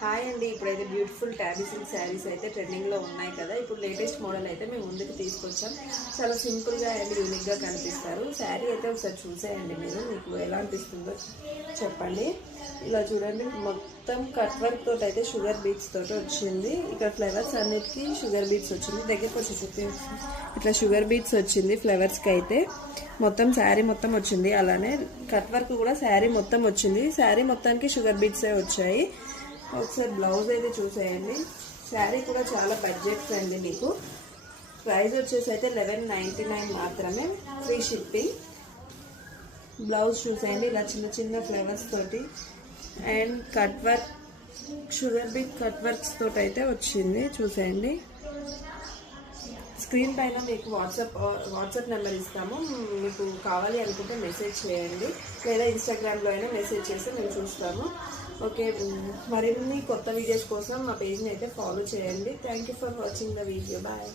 Hi అండి, ఇప్పుడైతే beautiful టాబీ silk saris అయితే ట్రెండింగ్లో ఉన్నాయి కదా. ఇప్పుడు లేటెస్ట్ మోడల్ అయితే మేము ముందుకు తీసుకొచ్చాం. చాలా సింపుల్గా అండ్ యూనిక్గా కనిపిస్తారు. శారీ అయితే ఒకసారి చూసేయండి, మీకు ఎలా అనిపిస్తుందో చెప్పండి. ఇలా చూడండి, మొత్తం కట్ వర్క్ తోటి అయితే షుగర్ బీట్స్ తోటి వచ్చింది. ఇక్కడ ఫ్లవర్స్ అన్నిటికీ షుగర్ బీట్స్ వచ్చింది. దగ్గరకు వచ్చి చూపి ఇట్లా షుగర్ బీట్స్ వచ్చింది ఫ్లవర్స్కి అయితే. మొత్తం శారీ మొత్తం వచ్చింది. అలానే కట్ వర్క్ కూడా శారీ మొత్తం వచ్చింది. శారీ మొత్తానికి షుగర్ బీట్సే వచ్చాయి. ఒకసారి బ్లౌజ్ అయితే చూసేయండి. శారీ కూడా చాలా బడ్జెట్ ఫ్రెండ్లీ. మీకు ప్రైస్ వచ్చేసి అయితే 1199 మాత్రమే, ఫ్రీ షిప్పింగ్. బ్లౌజ్ చూసేయండి, ఇలా చిన్న చిన్న ఫ్లవర్స్ తోటి and cut work, sugar beat cut works తోటి అయితే వచ్చింది. చూసేయండి, స్క్రీన్ పైన మీకు వాట్సాప్ నెంబర్ ఇస్తాము. మీకు కావాలి అనుకుంటే మెసేజ్ చేయండి, లేదా ఇన్స్టాగ్రామ్లో అయినా మెసేజ్ చేస్తే మేము చూస్తాము. ఓకే, మరిన్ని కొత్త వీడియోస్ కోసం మా పేజ్ని అయితే ఫాలో చేయండి. Thank you for watching the video. Bye.